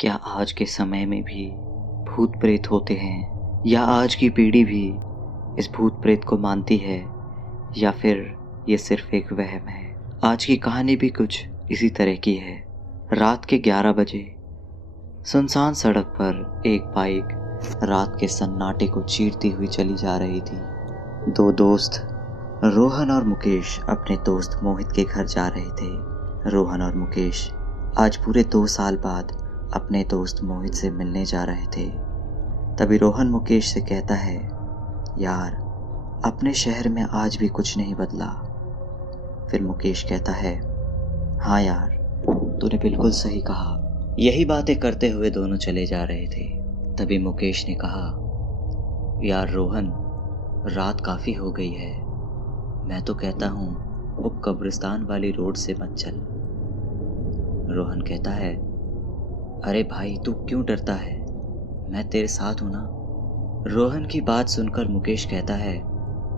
क्या आज के समय में भी भूत प्रेत होते हैं, या आज की पीढ़ी भी इस भूत प्रेत को मानती है, या फिर ये सिर्फ एक वहम है। आज की कहानी भी कुछ इसी तरह की है। रात के 11 बजे सुनसान सड़क पर एक बाइक रात के सन्नाटे को चीरती हुई चली जा रही थी। दो दोस्त रोहन और मुकेश अपने दोस्त मोहित के घर जा रहे थे। रोहन और मुकेश आज पूरे 2 साल बाद अपने दोस्त मोहित से मिलने जा रहे थे। तभी रोहन मुकेश से कहता है, यार अपने शहर में आज भी कुछ नहीं बदला। फिर मुकेश कहता है, हाँ यार तूने बिल्कुल सही कहा। यही बातें करते हुए दोनों चले जा रहे थे। तभी मुकेश ने कहा, यार रोहन, रात काफ़ी हो गई है, मैं तो कहता हूँ वो कब्रिस्तान वाली रोड से मत चल। रोहन कहता है, अरे भाई तू क्यों डरता है, मैं तेरे साथ हूं ना। रोहन की बात सुनकर मुकेश कहता है,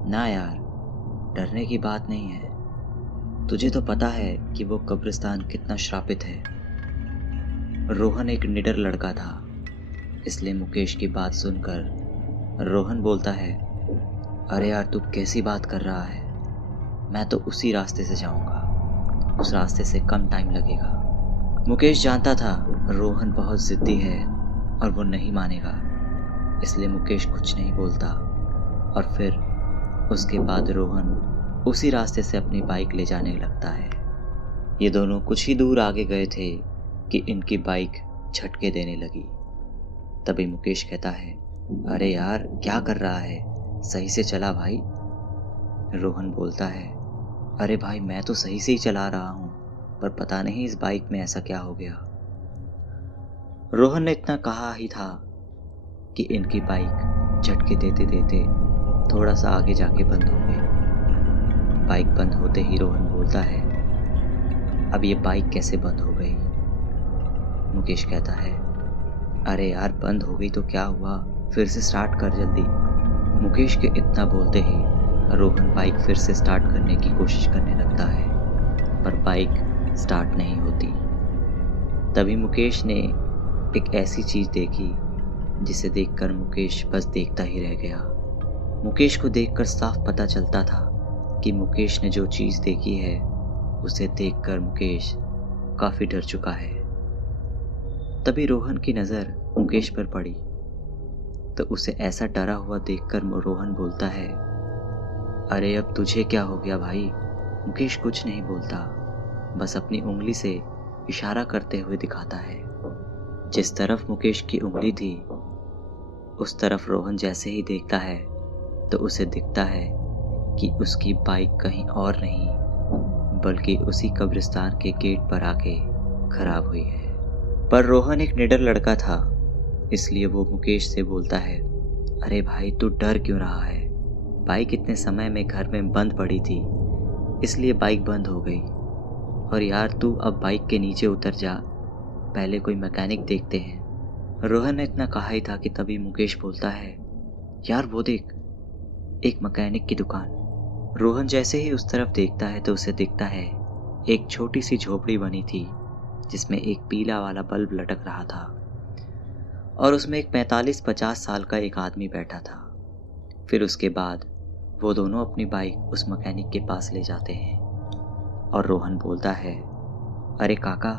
ना यार डरने की बात नहीं है, तुझे तो पता है कि वो कब्रिस्तान कितना श्रापित है। रोहन एक निडर लड़का था, इसलिए मुकेश की बात सुनकर रोहन बोलता है, अरे यार तू कैसी बात कर रहा है, मैं तो उसी रास्ते से जाऊंगा, उस रास्ते से कम टाइम लगेगा। मुकेश जानता था रोहन बहुत जिद्दी है और वो नहीं मानेगा, इसलिए मुकेश कुछ नहीं बोलता। और फिर उसके बाद रोहन उसी रास्ते से अपनी बाइक ले जाने लगता है। ये दोनों कुछ ही दूर आगे गए थे कि इनकी बाइक झटके देने लगी। तभी मुकेश कहता है, अरे यार क्या कर रहा है, सही से चला भाई। रोहन बोलता है, अरे भाई मैं तो सही से ही चला रहा हूँ, पर पता नहीं इस बाइक में ऐसा क्या हो गया। रोहन ने इतना कहा ही था कि इनकी बाइक झटके देते देते थोड़ा सा आगे जाके बंद हो गई। बाइक बंद होते ही रोहन बोलता है, अब ये बाइक कैसे बंद हो गई। मुकेश कहता है, अरे यार बंद हो गई तो क्या हुआ, फिर से स्टार्ट कर जल्दी। मुकेश के इतना बोलते ही रोहन बाइक फिर से स्टार्ट करने की कोशिश करने लगता है, पर बाइक स्टार्ट नहीं होती। तभी मुकेश ने एक ऐसी चीज़ देखी जिसे देखकर मुकेश बस देखता ही रह गया। मुकेश को देखकर साफ पता चलता था कि मुकेश ने जो चीज़ देखी है उसे देखकर मुकेश काफ़ी डर चुका है। तभी रोहन की नज़र मुकेश पर पड़ी तो उसे ऐसा डरा हुआ देखकर रोहन बोलता है, अरे अब तुझे क्या हो गया भाई। मुकेश कुछ नहीं बोलता, बस अपनी उंगली से इशारा करते हुए दिखाता है। जिस तरफ मुकेश की उंगली थी उस तरफ रोहन जैसे ही देखता है तो उसे दिखता है कि उसकी बाइक कहीं और नहीं बल्कि उसी कब्रिस्तान के गेट पर आके खराब हुई है। पर रोहन एक निडर लड़का था, इसलिए वो मुकेश से बोलता है, अरे भाई तू डर क्यों रहा है, बाइक इतने समय में घर में बंद पड़ी थी इसलिए बाइक बंद हो गई। और यार तू अब बाइक के नीचे उतर जा, पहले कोई मैकेनिक देखते हैं। रोहन ने इतना कहा ही था कि तभी मुकेश बोलता है, यार वो देख, एक मैकेनिक की दुकान। रोहन जैसे ही उस तरफ देखता है तो उसे दिखता है एक छोटी सी झोपड़ी बनी थी जिसमें एक पीला वाला बल्ब लटक रहा था और उसमें एक 45-50 साल का एक आदमी बैठा था। फिर उसके बाद वो दोनों अपनी बाइक उस मैकेनिक के पास ले जाते हैं और रोहन बोलता है, अरे काका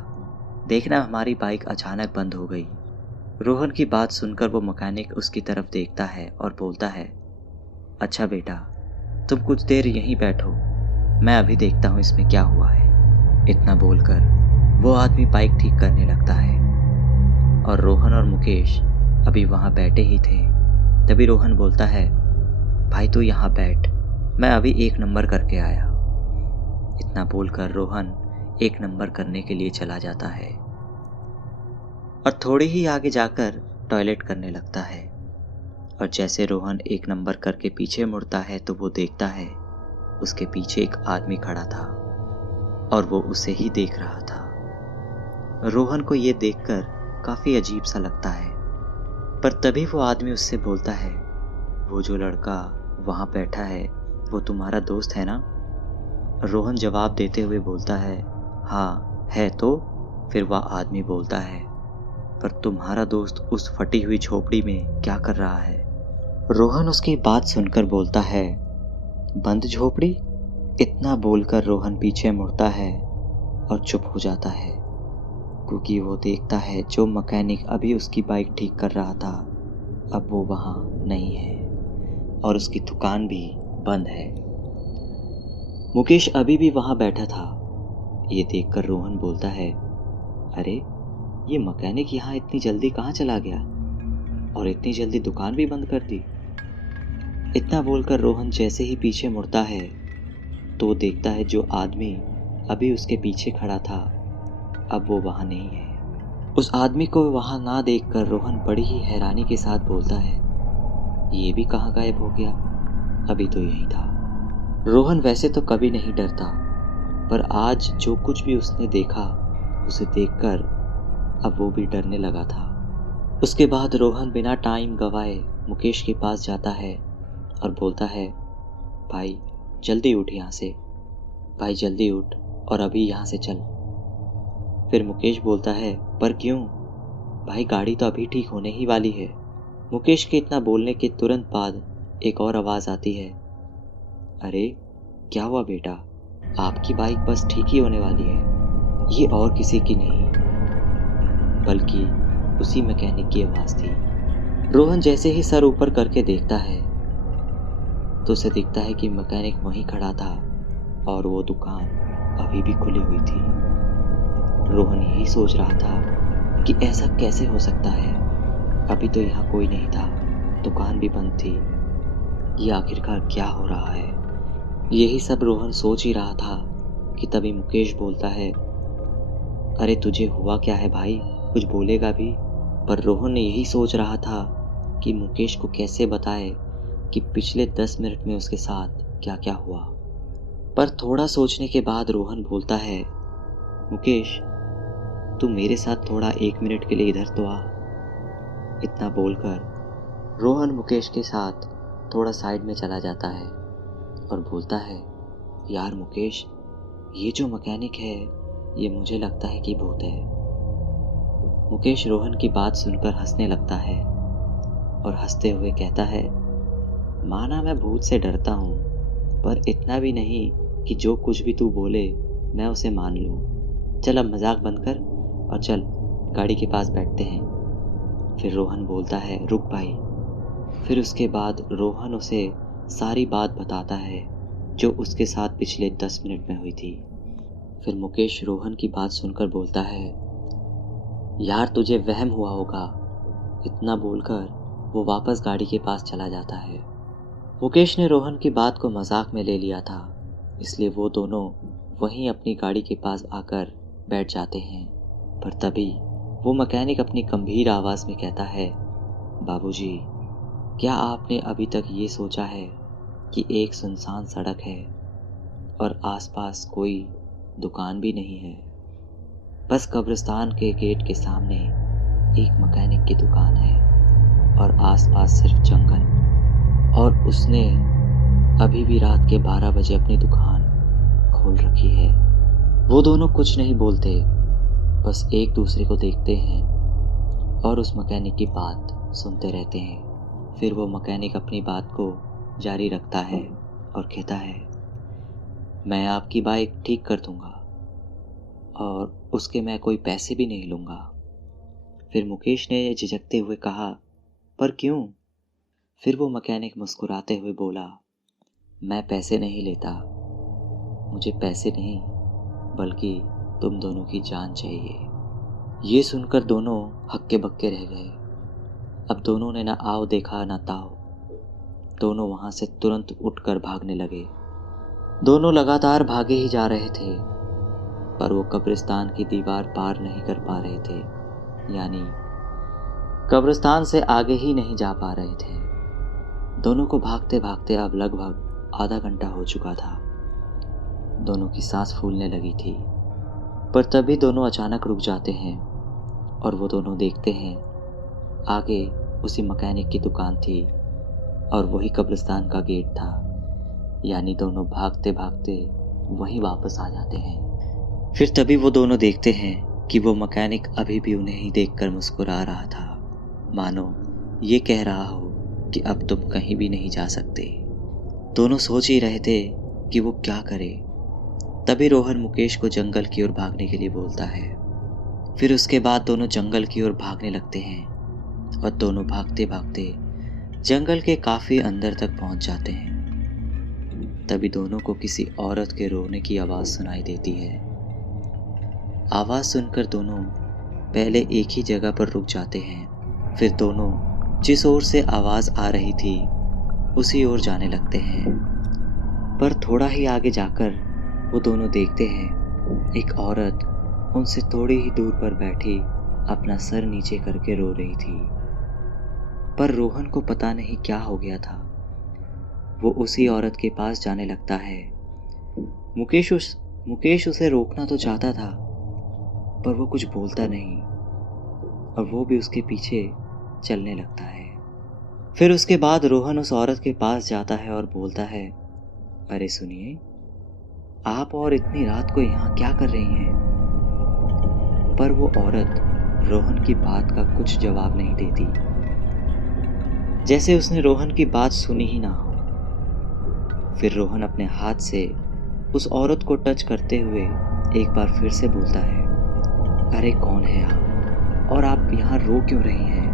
देखना हमारी बाइक अचानक बंद हो गई। रोहन की बात सुनकर वो मैकेनिक उसकी तरफ देखता है और बोलता है, अच्छा बेटा तुम कुछ देर यहीं बैठो, मैं अभी देखता हूँ इसमें क्या हुआ है। इतना बोलकर वो आदमी बाइक ठीक करने लगता है और रोहन और मुकेश अभी वहाँ बैठे ही थे। तभी रोहन बोलता है, भाई तू यहाँ बैठ, मैं अभी 1 नंबर करके आया। इतना बोलकर रोहन 1 नंबर करने के लिए चला जाता है और थोड़ी ही आगे जाकर टॉयलेट करने लगता है। और जैसे रोहन 1 नंबर करके पीछे मुड़ता है तो वो देखता है उसके पीछे एक आदमी खड़ा था और वो उसे ही देख रहा था। रोहन को ये देखकर काफ़ी अजीब सा लगता है, पर तभी वो आदमी उससे बोलता है, वो जो लड़का वहाँ बैठा है वो तुम्हारा दोस्त है ना। रोहन जवाब देते हुए बोलता है, हाँ है तो। फिर वह आदमी बोलता है, पर तुम्हारा दोस्त उस फटी हुई झोपड़ी में क्या कर रहा है? रोहन उसकी बात सुनकर बोलता है, बंद झोपड़ी? इतना बोलकर रोहन पीछे मुड़ता है और चुप हो जाता है, क्योंकि वो देखता है जो मैकेनिक अभी उसकी बाइक ठीक कर रहा था अब वो वहाँ नहीं है और उसकी दुकान भी बंद है। मुकेश अभी भी वहाँ बैठा था। ये देखकर रोहन बोलता है, अरे ये मैकेनिक यहाँ इतनी जल्दी कहाँ चला गया और इतनी जल्दी दुकान भी बंद कर दी। इतना बोलकर रोहन जैसे ही पीछे मुड़ता है तो वो देखता है जो आदमी अभी उसके पीछे खड़ा था अब वो वहाँ नहीं है। उस आदमी को वहाँ ना देखकर रोहन बड़ी ही हैरानी के साथ बोलता है, ये भी कहाँ गायब हो गया? अभी तो यही था। रोहन वैसे तो कभी नहीं डरता, पर आज जो कुछ भी उसने देखा उसे देखकर अब वो भी डरने लगा था। उसके बाद रोहन बिना टाइम गवाए मुकेश के पास जाता है और बोलता है, भाई जल्दी उठ यहाँ से, भाई जल्दी उठ और अभी यहाँ से चल। फिर मुकेश बोलता है, पर क्यों भाई, गाड़ी तो अभी ठीक होने ही वाली है। मुकेश के इतना बोलने के तुरंत बाद एक और आवाज़ आती है, अरे क्या हुआ बेटा, आपकी बाइक बस ठीक ही होने वाली है, ये और किसी की नहीं बल्कि उसी मैकेनिक की आवाज़ थी। रोहन जैसे ही सर ऊपर करके देखता है तो उसे दिखता है कि मैकेनिक वहीं खड़ा था और वो दुकान अभी भी खुली हुई थी। रोहन यही सोच रहा था कि ऐसा कैसे हो सकता है, अभी तो यहाँ कोई नहीं था, दुकान भी बंद थी, ये आखिरकार क्या हो रहा है। यही सब रोहन सोच ही रहा था कि तभी मुकेश बोलता है, अरे तुझे हुआ क्या है भाई, कुछ बोलेगा भी? पर रोहन यही सोच रहा था कि मुकेश को कैसे बताए कि पिछले 10 मिनट में उसके साथ क्या क्या हुआ। पर थोड़ा सोचने के बाद रोहन बोलता है, मुकेश तू मेरे साथ थोड़ा 1 मिनट के लिए इधर तो आ। इतना बोलकर रोहन मुकेश के साथ थोड़ा साइड में चला जाता है और बोलता है, यार मुकेश, ये जो मैकेनिक है ये मुझे लगता है कि भूत है। मुकेश रोहन की बात सुनकर हंसने लगता है और हंसते हुए कहता है, माना मैं भूत से डरता हूँ, पर इतना भी नहीं कि जो कुछ भी तू बोले मैं उसे मान लूँ। चल अब मजाक बंद कर और चल गाड़ी के पास बैठते हैं। फिर रोहन बोलता है, रुक भाई। फिर उसके बाद रोहन उसे सारी बात बताता है जो उसके साथ पिछले 10 मिनट में हुई थी। फिर मुकेश रोहन की बात सुनकर बोलता है, यार तुझे वहम हुआ होगा। इतना बोलकर वो वापस गाड़ी के पास चला जाता है। मुकेश ने रोहन की बात को मजाक में ले लिया था, इसलिए वो दोनों वहीं अपनी गाड़ी के पास आकर बैठ जाते हैं। पर तभी वो मैकेनिक अपनी गंभीर आवाज़ में कहता है, बाबूजी, क्या आपने अभी तक ये सोचा है कि एक सुनसान सड़क है और आसपास कोई दुकान भी नहीं है, बस कब्रिस्तान के गेट के सामने एक मैकेनिक की दुकान है और आसपास सिर्फ जंगल, और उसने अभी भी रात के 12 बजे अपनी दुकान खोल रखी है। वो दोनों कुछ नहीं बोलते, बस एक दूसरे को देखते हैं और उस मैकेनिक की बात सुनते रहते हैं। फिर वो मैकेनिक अपनी बात को जारी रखता है और कहता है, मैं आपकी बाइक ठीक कर दूंगा और उसके मैं कोई पैसे भी नहीं लूँगा। फिर मुकेश ने झिझकते हुए कहा, पर क्यों? फिर वो मैकेनिक मुस्कुराते हुए बोला, मैं पैसे नहीं लेता, मुझे पैसे नहीं बल्कि तुम दोनों की जान चाहिए। ये सुनकर दोनों हक्के बक्के रह गए। अब दोनों ने ना आओ देखा ना ताओ, दोनों वहाँ से तुरंत उठकर भागने लगे। दोनों लगातार भागे ही जा रहे थे, पर वो कब्रिस्तान की दीवार पार नहीं कर पा रहे थे, यानी कब्रिस्तान से आगे ही नहीं जा पा रहे थे। दोनों को भागते भागते अब लगभग आधा घंटा हो चुका था। दोनों की सांस फूलने लगी थी, पर तभी दोनों अचानक रुक जाते हैं और वो दोनों देखते हैं आगे उसी मैकेनिक की दुकान थी और वही कब्रिस्तान का गेट था, यानी दोनों भागते भागते वहीं वापस आ जाते हैं। फिर तभी वो दोनों देखते हैं कि वो मैकेनिक अभी भी उन्हें ही देखकर मुस्कुरा रहा था, मानो ये कह रहा हो कि अब तुम कहीं भी नहीं जा सकते। दोनों सोच ही रहे थे कि वो क्या करे। तभी रोहन मुकेश को जंगल की ओर भागने के लिए बोलता है। फिर उसके बाद दोनों जंगल की ओर भागने लगते हैं और दोनों भागते भागते जंगल के काफी अंदर तक पहुंच जाते हैं। तभी दोनों को किसी औरत के रोने की आवाज सुनाई देती है। आवाज सुनकर दोनों पहले एक ही जगह पर रुक जाते हैं। फिर दोनों जिस ओर से आवाज आ रही थी उसी ओर जाने लगते हैं। पर थोड़ा ही आगे जाकर वो दोनों देखते हैं एक औरत उनसे थोड़ी ही दूर पर बैठी अपना सर नीचे करके रो रही थी। पर रोहन को पता नहीं क्या हो गया था। वो उसी औरत के पास जाने लगता है। मुकेश उसे रोकना तो चाहता था, पर वो कुछ बोलता नहीं और वो भी उसके पीछे चलने लगता है। फिर उसके बाद रोहन उस औरत के पास जाता है और बोलता है, अरे सुनिए, आप और इतनी रात को यहाँ क्या कर रही हैं? पर वो औरत रोहन की बात का कुछ जवाब नहीं देती, जैसे उसने रोहन की बात सुनी ही ना हो। फिर रोहन अपने हाथ से उस औरत को टच करते हुए एक बार फिर से बोलता है, अरे कौन है आप और आप यहाँ रो क्यों रही हैं?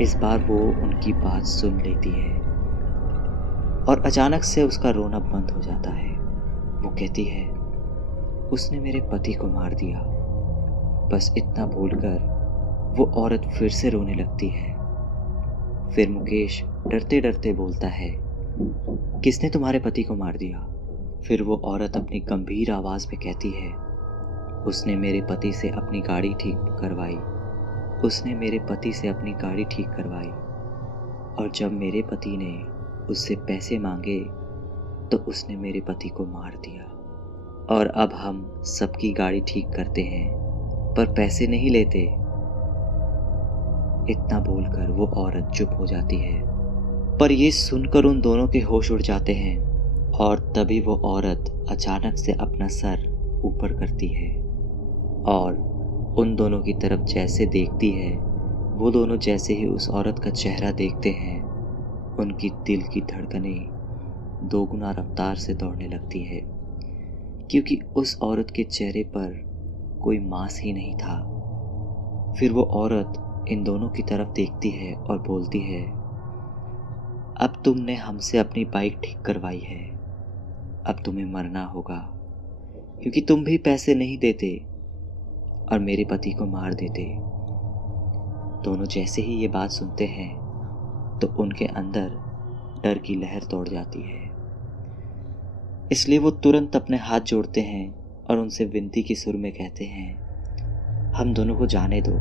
इस बार वो उनकी बात सुन लेती है और अचानक से उसका रोना बंद हो जाता है। वो कहती है, उसने मेरे पति को मार दिया। बस इतना बोलकर वो औरत फिर से रोने लगती है। फिर मुकेश डरते डरते बोलता है, किसने तुम्हारे पति को मार दिया? फिर वो औरत अपनी गंभीर आवाज में कहती है, उसने मेरे पति से अपनी गाड़ी ठीक करवाई। उसने मेरे पति से अपनी गाड़ी ठीक करवाई और जब मेरे पति ने उससे पैसे मांगे तो उसने मेरे पति को मार दिया और अब हम सबकी गाड़ी ठीक करते हैं पर पैसे नहीं लेते। इतना बोलकर वो औरत चुप हो जाती है। पर ये सुनकर उन दोनों के होश उड़ जाते हैं और तभी वो औरत अचानक से अपना सर ऊपर करती है और उन दोनों की तरफ जैसे देखती है, वो दोनों जैसे ही उस औरत का चेहरा देखते हैं, उनकी दिल की धड़कनें दोगुना रफ्तार से दौड़ने लगती है, क्योंकि उस औरत के चेहरे पर कोई मांस ही नहीं था। फिर वो औरत इन दोनों की तरफ देखती है और बोलती है, अब तुमने हमसे अपनी बाइक ठीक करवाई है, अब तुम्हें मरना होगा, क्योंकि तुम भी पैसे नहीं देते और मेरे पति को मार देते। दोनों जैसे ही ये बात सुनते हैं तो उनके अंदर डर की लहर दौड़ जाती है। इसलिए वो तुरंत अपने हाथ जोड़ते हैं और उनसे विनती की सुर में कहते हैं, हम दोनों को जाने दो,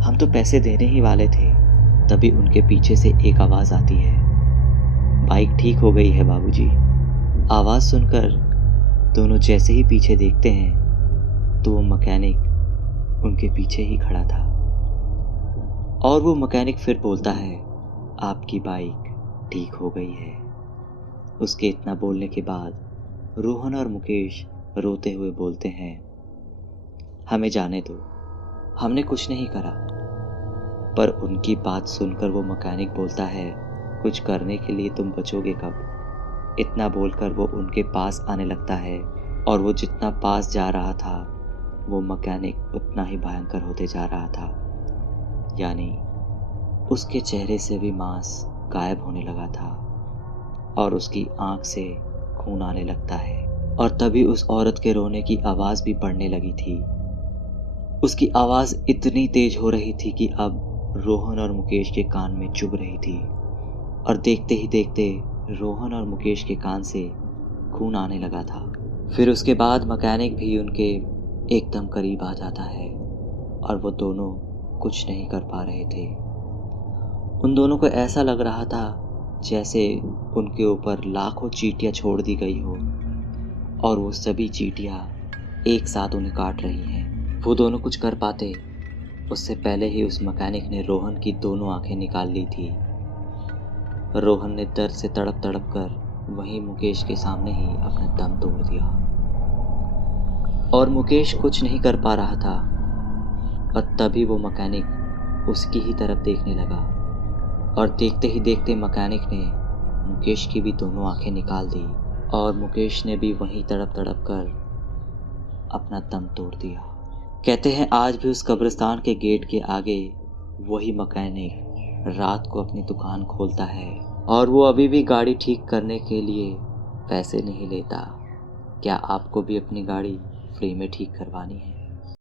हम तो पैसे देने ही वाले थे। तभी उनके पीछे से एक आवाज आती है, बाइक ठीक हो गई है बाबूजी। आवाज सुनकर दोनों जैसे ही पीछे देखते हैं तो वो मैकेनिक उनके पीछे ही खड़ा था और वो मैकेनिक फिर बोलता है, आपकी बाइक ठीक हो गई है। उसके इतना बोलने के बाद रोहन और मुकेश रोते हुए बोलते हैं, हमें जाने दो, हमने कुछ नहीं करा। पर उनकी बात सुनकर वो मैकेनिक बोलता है, कुछ करने के लिए तुम बचोगे कब? इतना बोलकर वो उनके पास आने लगता है और वो जितना पास जा रहा था वो मैकेनिक उतना ही भयंकर होते जा रहा था, यानी उसके चेहरे से भी मांस गायब होने लगा था और उसकी आंख से खून आने लगता है। और तभी उस औरत के रोने की आवाज भी बढ़ने लगी थी। उसकी आवाज इतनी तेज हो रही थी कि अब रोहन और मुकेश के कान में चुभ रही थी और देखते ही देखते रोहन और मुकेश के कान से खून आने लगा था। फिर उसके बाद मैकेनिक भी उनके एकदम करीब आ जाता है और वो दोनों कुछ नहीं कर पा रहे थे। उन दोनों को ऐसा लग रहा था जैसे उनके ऊपर लाखों चींटियां छोड़ दी गई हो और वो सभी चींटियां एक साथ उन्हें काट रही हैं। वो दोनों कुछ कर पाते उससे पहले ही उस मैकेनिक ने रोहन की दोनों आंखें निकाल ली थी। रोहन ने दर्द से तड़प तड़प कर वहीं मुकेश के सामने ही अपना दम तोड़ दिया और मुकेश कुछ नहीं कर पा रहा था। और तभी वो मैकेनिक उसकी ही तरफ देखने लगा और देखते ही देखते मैकेनिक ने मुकेश की भी दोनों आंखें निकाल दी और मुकेश ने भी वहीं तड़प तड़प कर अपना दम तोड़ दिया। कहते हैं आज भी उस कब्रिस्तान के गेट के आगे वही मैकेनिक रात को अपनी दुकान खोलता है और वो अभी भी गाड़ी ठीक करने के लिए पैसे नहीं लेता। क्या आपको भी अपनी गाड़ी फ्री में ठीक करवानी है?